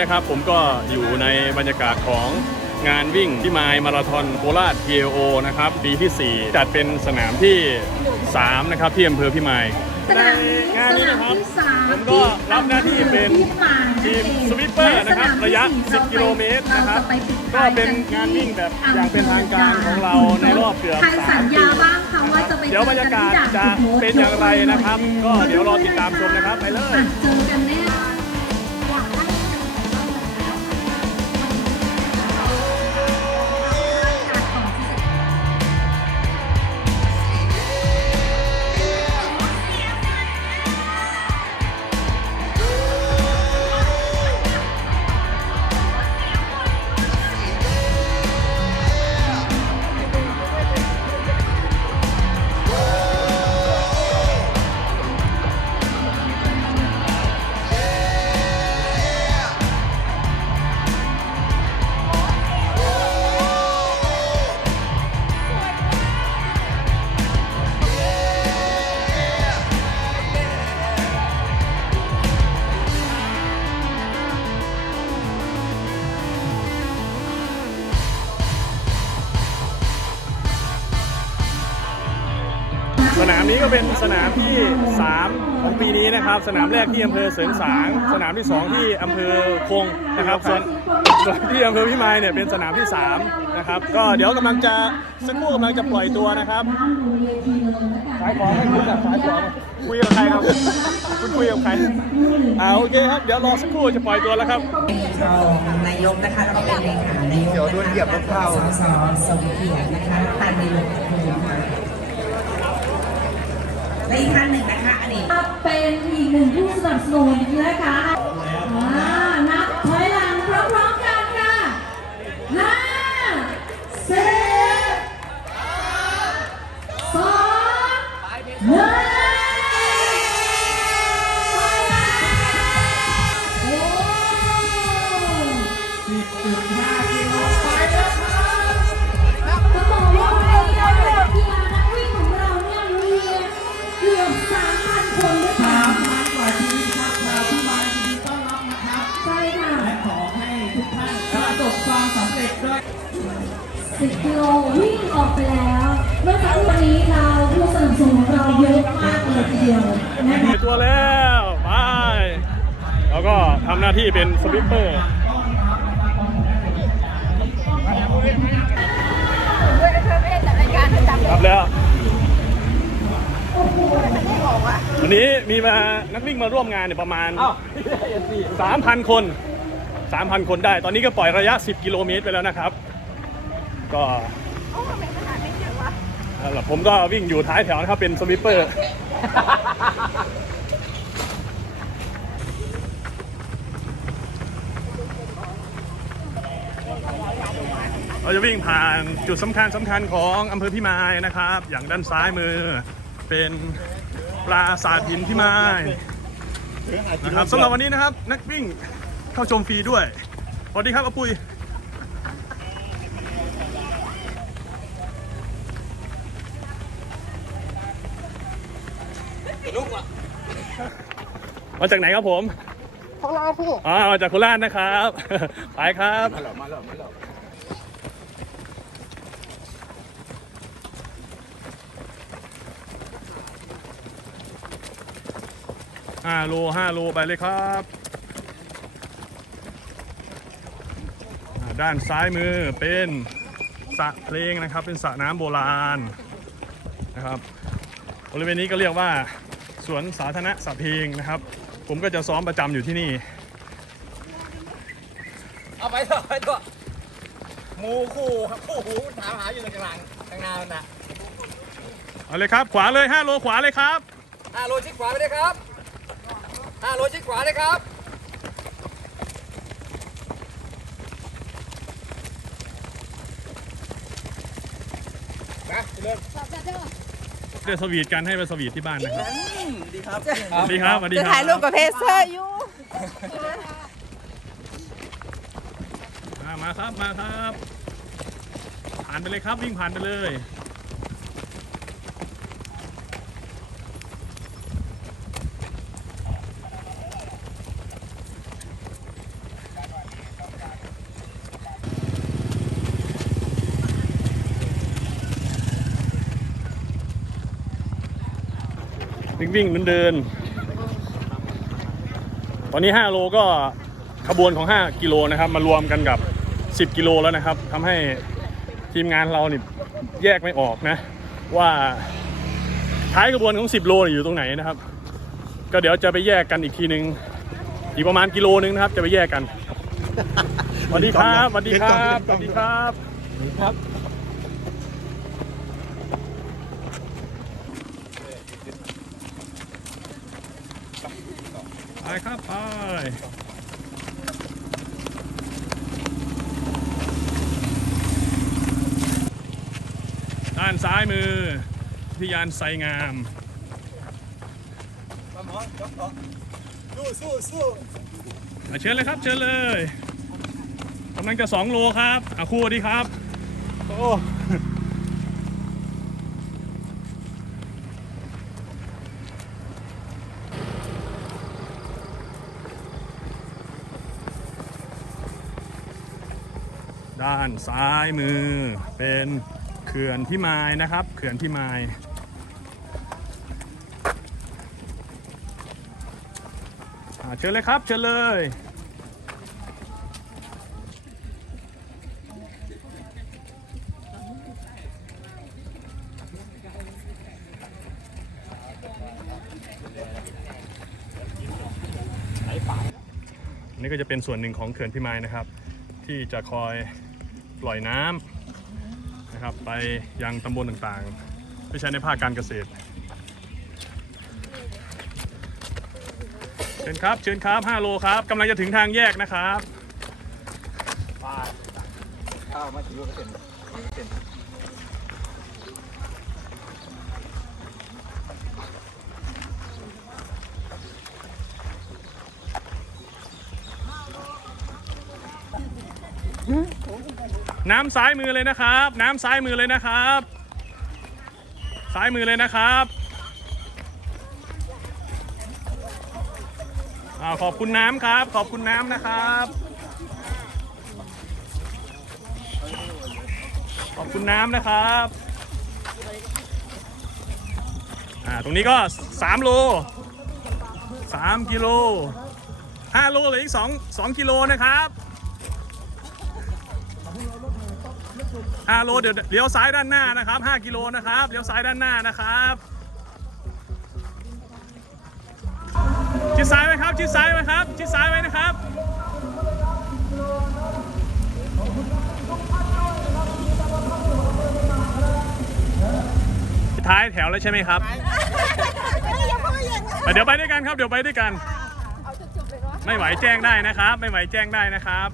นะครับสำหรับวันนี้นะครับผมก็อยู่ในบรรยากาศของงานวิ่งที่มายมาราธอนโคราช PAO นะครับปีที่ 4 จัดเป็นสนามที่ 3 นะครับ ที่อำเภอพิมายสนามในงานนี้นะครับสนามผมที่ก็สามรับหน้าที่เป็นที่ผ่านทีมนั่นเองสวิปเปอร์นะครับและสนามระยะที่สี่10 กิโลเมตรนะครับเราจไปปิดก็ท้ายเป็นงานวิ่งแบบอย่างเป็นทางการของเราในรอบเกือบใครสัญญา3ปีบ้างคะว่าจะไปเดี๋ยวบรรยากาศจะเป็นอย่างไรนะครับ ก็เดี๋ยวรอติดตามชมนะครับไปเลย สนามนี้ก็เป็นสนามที่ 3 ของปีนี้นะครับ สนามแรกที่อำเภอเสริงสาง สนามที่ 2 ที่อำเภอคงนะครับส่วนส่วนที่อำเภอพิมายเนี่ยเป็นสนามที่ 3 นะครับ ก็เดี๋ยวกำลังจะสักครู่กำลังจะปล่อยตัวนะครับขายของให้คุณกับขายของคุยกับใครครับคุณคุยกับใครอ่าโอเคครับเดี๋ยวรอสักครู่จะปล่อยตัวแล้วครับรองนายกนะคะแล้วก็เป็นเลขานายกเดี๋ยวโดนเหยียบรถเข้าสสสมเกียรตินะคะตันดิลกภูมิค่ะ และอีกท่านหนึ่งนะคะ อันนี้ เป็นอีกหนึ่งผู้สนับสนุนนะคะ ตัวแล้วไปแล้วก็ทำหน้าที่เป็นสวิปเปอร์ครับแล้ววันนี้มีมานักวิ่งมาร่วมงานเนี่ยประมาณ 3,000 คน 3,000 คนได้ ตอนนี้ก็ปล่อยระยะ 10 กิโลเมตรไปแล้วนะครับ ก็นั่นแหละผมก็วิ่งอยู่ท้ายแถวนะครับเป็นสวิปเปอร์ เราจะวิ่งผ่านจุดสำคัญสำคัญของอำเภอพิมายนะครับ อย่างด้านซ้ายมือเป็นปราสาทหินพิมายนะครับสำหรับวันนี้นะครับ นักวิ่งเข้าชมฟรีด้วยสวัสดีครับอาปุยมาจากไหนครับผมโคราชพี่อ๋อมาจากโคราชนะครับ ไปครับห้าโลห้าโลไปเลยครับอ่าด้านซ้ายมือเป็นสระเพลงนะครับ เป็นสระน้ำโบราณนะครับบริเวณนี้ก็เรียกว่าสวนสาธารณะสระเพลงนะครับ ผมก็จะซ้อมประจำอยู่ที่นี่ เอาไปเถอะไปเถอะหมูคู่ครับคู่หูถามหาอยู่ตรงกลางข้างหน้ามันน่ะเอาเลยครับ ขวาเลย5โลขวาเลยครับห้าโลชิดขวาไปเลยครับ ห้าโลชิดขวาเลยครับนะเริ่มเดี๋ยวสวีทกันให้ไปสวีทที่บ้านนะครับดีครับสวัสดีครับสวัสดีคจะรับถ่ายรูปกับเพเซอร์อยู่อ่ามาครับมาครับ ผ่านไปเลยครับวิ่งผ่านไปเลย วิ่งวิ่งเดินเดิน ตอนนี้ 5 โลก็ขบวนของ 5 กิโลนะครับ มารวมกันกับ 10 กิโลแล้วนะครับทำให้ทีมงานเราเนี่ยแยกไม่ออกนะ ว่าท้ายกระบวนของ 10 โลอยู่ตรงไหนนะครับ ก็เดี๋ยวจะไปแยกกันอีกทีนึง อีกประมาณกิโลนึงนะครับ จะไปแยกกันสวัสดีครับสวัสดีครับสวัสดีครับ ครับ ไปครับไปด้านซ้ายมือพิยานไซงามมาหมอจบต่อสู้สู้สู้อะเชิญเลยครับ เชิญเลยกำลังจะ2โลครับอะครูสวัสดีครับ โอ้ ด้านซ้ายมือเป็นเขื่อนพิมายนะครับ เขื่อนพิมาย เชิญเลยครับ เชิญเลย นี่ก็จะเป็นส่วนหนึ่งของเขื่อนพิมายนะครับ ที่จะคอย ปล่อยน้ำนะครับ ไปยังตำบลต่างๆที่ใช้ในภาคการเกษตร เชิญครับเชิญครับ 5 โลครับกำลังจะถึงทางแยกนะครับข้าวมาถึงเป็นเป็น น้ำซ้ายมือเลยนะครับ น้ำซ้ายมือเลยนะครับ ซ้ายมือเลยนะครับอาขอบคุณน้ำครับ ขอบคุณน้ำนะครับ ขอบคุณน้ำนะครับอ่าตรงนี้ก็ 3 โล 3 กิโล 5 โลเหลืออีก 2 2 กิโลนะครับ 5โลเดี๋ยวเลี้ยวซ้ายด้านหน้านะครับ 5 กิโลนะครับเลี้ยวซ้ายด้านหน้านะครับชิดซ้ายไว้ครับชิดซ้ายไว้ครับชิดซ้ายไว้นะครับท้ายแถวแล้วใช่ไหมครับอะเดี๋ยวไปด้วยกันครับ เดี๋ยวไปด้วยกัน ไม่ไหวแจ้งได้นะครับ ไม่ไหวแจ้งได้นะครับ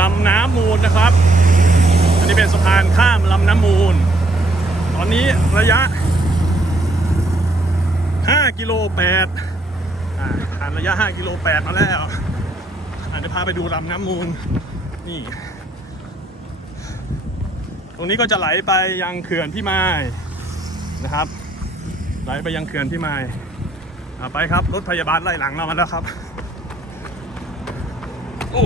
ลำน้ำมูลนะครับ อันนี้เป็นสะพานข้ามลำน้ำมูล ตอนนี้ระยะ 5กิโล8อ่าผ่านระยะ 5 กิโล 8 มาแล้วอ่าเดี๋ยวพาไปดูลำน้ำมูล นี่ ตรงนี้ก็จะไหลไปยังเขื่อนพี่ไม้นะครับ ไหลไปยังเขื่อนพี่ไม้ไปครับรถพยาบาลไล่หลังเรามาแล้วครับโอ้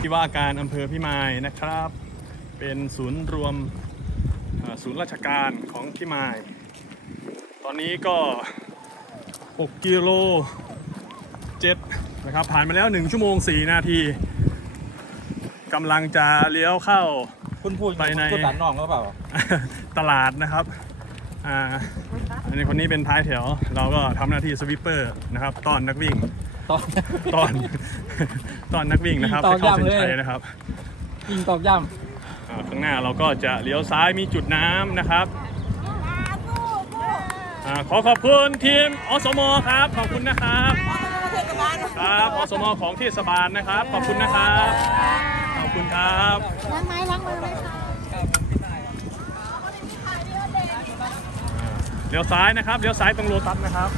ที่ว่าการอำเภอพิมายนะครับ เป็นศูนย์รวมเอ่อศูนย์ราชการของพิมาย ตอนนี้ก็ 6 กิโล 7 นะครับ ผ่านมาแล้ว 1 ชั่วโมง 4 นาทีกำลังจะเลี้ยวเข้าคุณพูดไปในพูดตัดน้องหรือเปล่า ตลาดนะครับอ่าอันนี้คนนี้เป็นท้ายแถว เราก็ทำหน้าที่สวิปเปอร์นะครับต้อนนักวิ่งตอนตอนตอนนักวิ่งนะครับตอให้นเข้าเส้นย่ำเลยชัยนะครับ ยิงตอกย่อ่า ข้างหน้าเราก็จะเลี้ยวซ้ายมีจุดน้ำนะครับอาขอขอบคุณทีมอสมครับ ขอบคุณนะครับครับอสมของเทศบาลนะครับ ขอบคุณนะครับ ขอบคุณครับ ล้างไม้ล้างมือไหมคะเลี้ยวซ้ายนะครับ เลี้ยวซ้ายตรงโลตัสนะครับ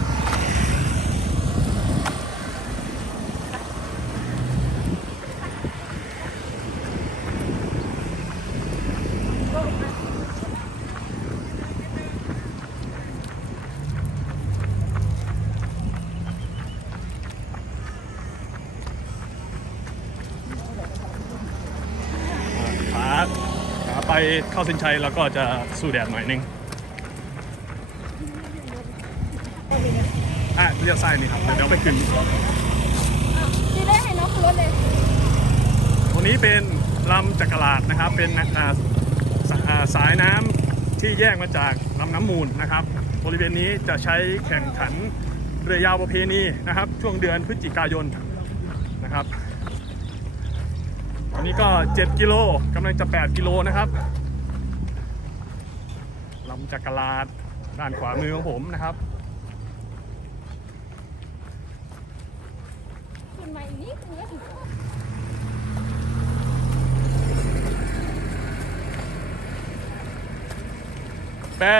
ไป เข้าเส้นชัยเราก็จะสู้แดดหน่อยนึงอะเลี้ยวซ้ายนี่ครับ เดี๋ยวเดี๋ยวไปขึ้นดีได้ให้น้องขึ้นรถเลยตรงนี้เป็นลำจักรลาดนะครับ เป็นอ่าสอ่าสายน้ำที่แยกมาจากลำน้ำมูลนะครับ บริเวณนี้จะใช้แข่งขันเรือยาวประเพณีนะครับ ช่วงเดือนพฤศจิกายนนะครับอันนี้ก็ 7 กิโลกำลังจะ 8 กิโลนะครับลำ จักรลาดด้านขวามือของผมนะครับ ขึ้นมาอีกนิดนึงก็ถึง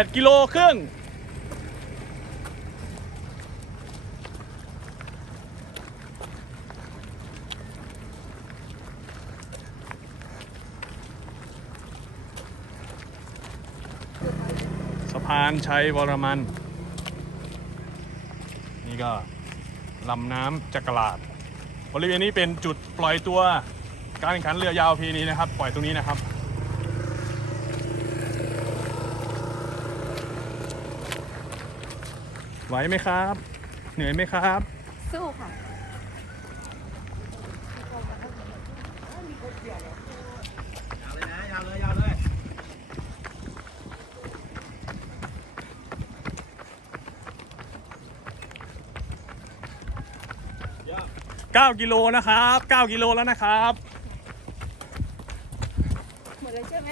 8กิโลครึ่งานชัยวรมัน นี่ก็ลำน้ำจักรลาด บริเวณนี้เป็นจุดปล่อยตัวการแข่งขันเรือยาวพีนี้นะครับ ปล่อยตรงนี้นะครับไหวไหมครับ เหนื่อยไหมครับ สู้ค่ะ ยาวเลยนะ ยาวเลย ยาวเลย 9กิโลนะครับ9กิโลแล้วนะครับหมดเลยใช่ไหม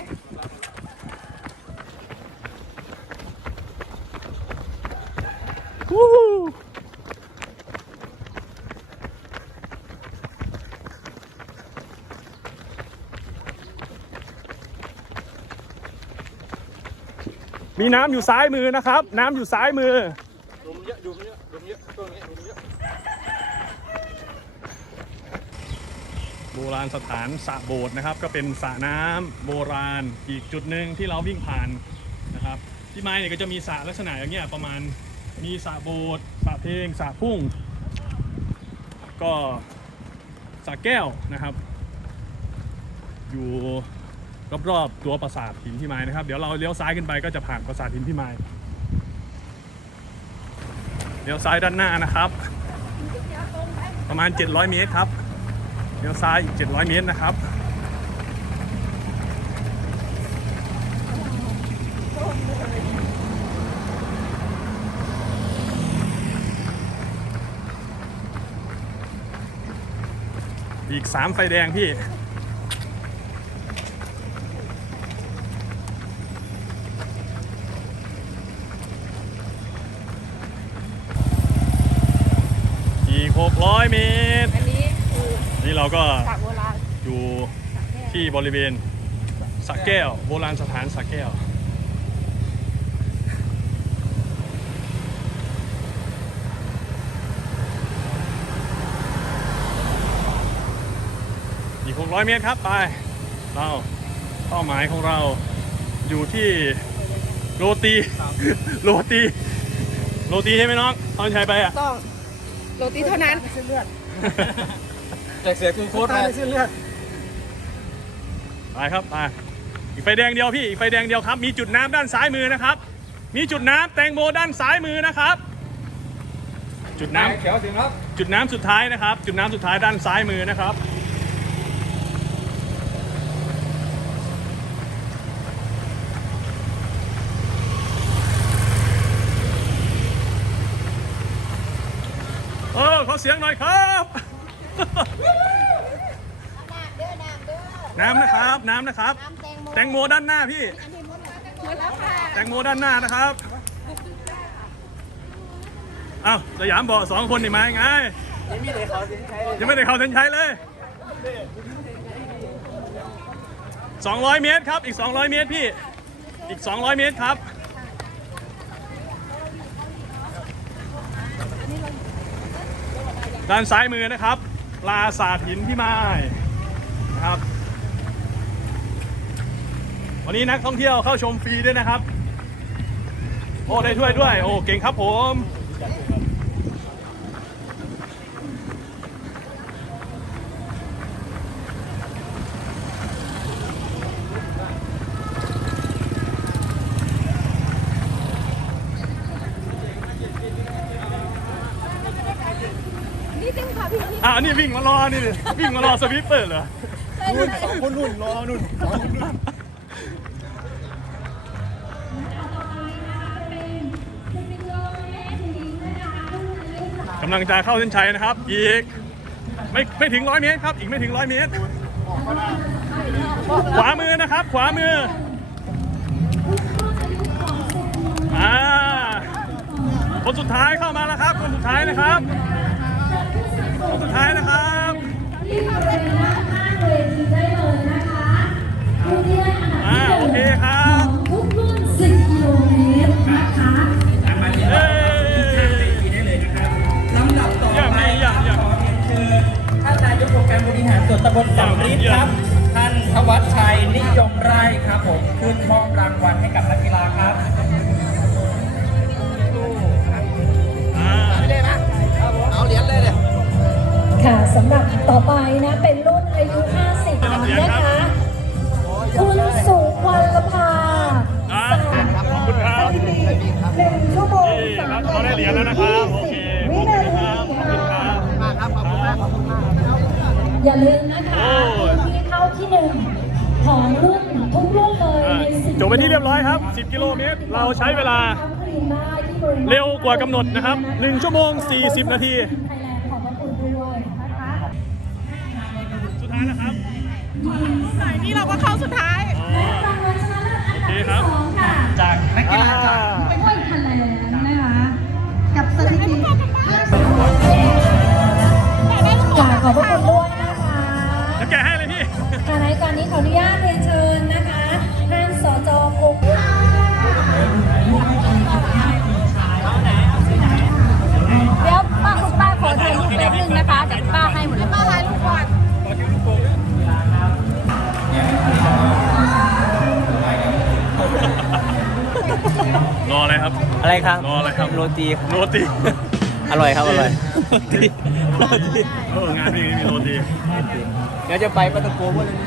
วู้ฮู้มีน้ำอยู่ซ้ายมือนะครับ น้ำอยู่ซ้ายมือ ดุมเยอะดุมเยอะดุมเยอะตัวนี้ดุมเยอะ โบราณสถานสระโบสถ์นะครับ ก็เป็นสระน้ำโบราณอีกจุดหนึ่งที่เราวิ่งผ่านนะครับ ที่ไม้เนี่ยก็จะมีสระลักษณะอย่างเงี้ยประมาณมีสระโบสถ์สระเพลงสระพุ่ง ก็สระแก้วนะครับ อยู่รอบๆตัวปราสาทหินพี่ไม้นะครับ เดี๋ยวเราเลี้ยวซ้ายขึ้นไปก็จะผ่านปราสาทหินพี่ไม้เลี้ยวซ้ายด้านหน้านะครับ ประมาณ 700 เมตรครับ เลี้ยวซ้ายอีก 700 เมตรนะครับ อีก 3 ไฟแดงพี่อีก600 เมตร นนี้คือนี่เราก็สระโบราณอยู่สระแก้วที่บริเวณสระแก้ว โบราณสถานสระแก้ว อีก 600 เมตรครับ ไป เราเป้าหมายของเราอยู่ที่โรตีโรตีโรตีใช่ไหมน้องตอนชัยไปอะต้องโรตีเท่านั้น แจกเสียคือโค้ดไปเส้นเลือดไปครับไปอีกไฟแดงเดียวพี่อีกไฟแดงเดียวครับ มีจุดน้ำด้านซ้ายมือนะครับ มีจุดน้ำแตงโมด้านซ้ายมือนะครับ จุดน้ำ เขียวถึงแล้วจุดน้ำสุดท้ายนะครับ จุดน้ำสุดท้ายด้านซ้ายมือนะครับ เออขอเสียงหน่อยครับ น้ำนะครับ น้ำนะครับ แตงโมด้านหน้าพี่หมดแล้วค่ะแตงโมด้านหน้านะครับอ้าวสยามบอกสองคนนี่มาไงยังไม่ได้ขอสินใช้เลยยังไม่ได้เข้าเส้นชัยเลย200เมตรครับ อีก200เมตรพี่ อีก200เมตรครับด้านซ้ายมือนะครับ ลาสาดหินพี่ไม้นะครับ วันนี้นักท่องเที่ยวเข้าชมฟรีด้วยนะครับ โอ้ได้ช่วยด้วย โอ้เก่งครับผมนี่ติ้งค่ะพี่อ่านี่วิ่งมารอนี่วิ่งมารอสวิปเปอร์เหรอนู่นสองคนนู่นรอนู่นรอนู่นำลังจะเข้าเส้นชัยนะครับ อีก ไม่ไม่ถึงร้อยเมตรครับ อีกไม่ถึงร้อยเมตร ขวามือนะครับ ขวามืออ่าคนสุดท้ายเข้ามาแล้วครับ คนสุดท้ายนะครับ คนสุดท้ายนะครับที่บริเวณด้านข้างเวทีได้เลยนะคะผู้ที่ได้อันดับอ่าที่โอหเคนึ่ง องค์การบริหารส่วนตำบลสำริดครับ ท่านธวัชชัยนิยมไร่ครับผมขึ้นมอบรางวัลให้กับนักกีฬาครับอ่าเอาเหรียญเลยเนี่ยค่ะสำหรับต่อไปนะเป็นรุ่นอายุ 50นะคะคุณสุวรรณภาอ่าขอบคุณครับหนึ่งชั่วโมงนี่ครับเราได้เหรียญแล้วนะครับ อย่าลืมนะคะโอ้ยที่เข้าที่หนึ่งของรุ่นทุกรุ่นเลยอ่าใน10จบไปที่เรียบร้อยครับ 10 กิโลเมตร เราใช้เวลาเร็วกว่ากำหนดนะครับ 1 ชั่วโมง 40 นาทีไทยแลนด์ขอบพระคุณด้วยนะคะสุดท้ายนะครับนี่เราก็เข้าสุดท้ายและรางวัลชนะเลิศอันดับที่สองค่ะจากนักกีฬาจาก ออะไรครับอะไรครับรออะไรครับ โรตีโรตีอร่อยครับอร่อยเอองานนี้มีโรตีเดี๋ยวจะไปปัตตโกวันนี้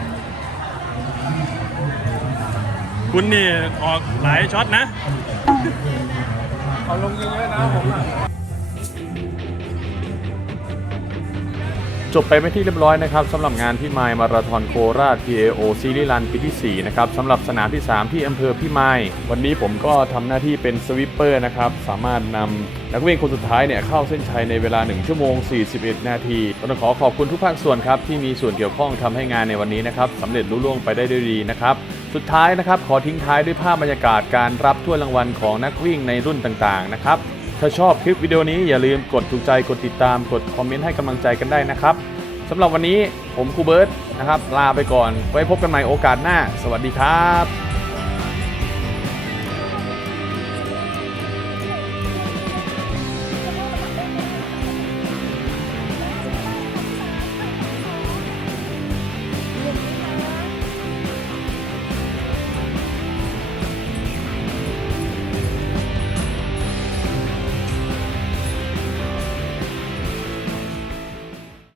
คุณนี่ออกหลายช็อตนะเขาลงยิงเยอะนะผม จบไปเป็นที่เรียบร้อยนะครับสำหรับงานพี่มายมาราธอนโคราช PAO ซีรีส์รันปีที่ 4 นะครับสำหรับสนามที่ 3 ที่อำเภอพี่มาย วันนี้ผมก็ทำหน้าที่เป็นสวิปเปอร์นะครับ สามารถนำนักวิ่งคนสุดท้ายเนี่ยเข้าเส้นชัยในเวลา 1 ชั่วโมง 41 นาทีต้องขอขอบคุณทุกภาคส่วนครับ ที่มีส่วนเกี่ยวข้องทำให้งานในวันนี้นะครับสำเร็จลุล่วงไปได้ด้วยดีนะครับสุดท้ายนะครับขอทิ้งท้ายด้วยภาพบรรยากาศการรับถ้วยรางวัลของนักวิ่งในรุ่นต่างๆนะครับ ถ้าชอบคลิปวิดีโอนี้อย่าลืมกดถูกใจกดติดตามกดคอมเมนต์ให้กำลังใจกันได้นะครับสำหรับวันนี้ผมครูเบิร์ตนะครับ ลาไปก่อน ไว้พบกันใหม่โอกาสหน้า สวัสดีครับ